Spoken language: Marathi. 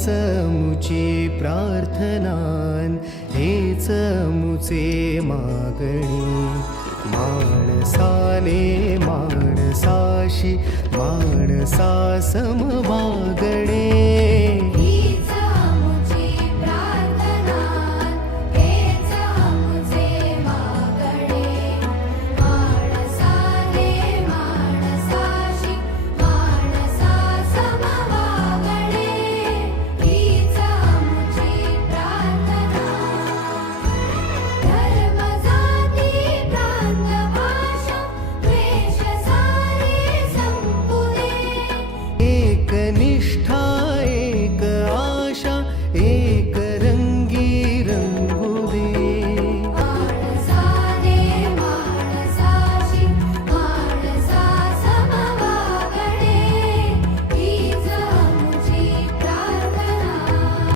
हेच मुची प्रार्थनान, हेच मुचे मागणी. माणसाने माणसाशी माणसा सम वागणे. हीच आमुची प्रार्थना, हेच आमुचे मागणे. माणसाने माणसाशी माणसा सम वागणे. हीच आमुची प्रार्थना. धर्म जाती प्रांत भाषा द्वेष सारे संपुने. एक निष्ठा एक आशा एक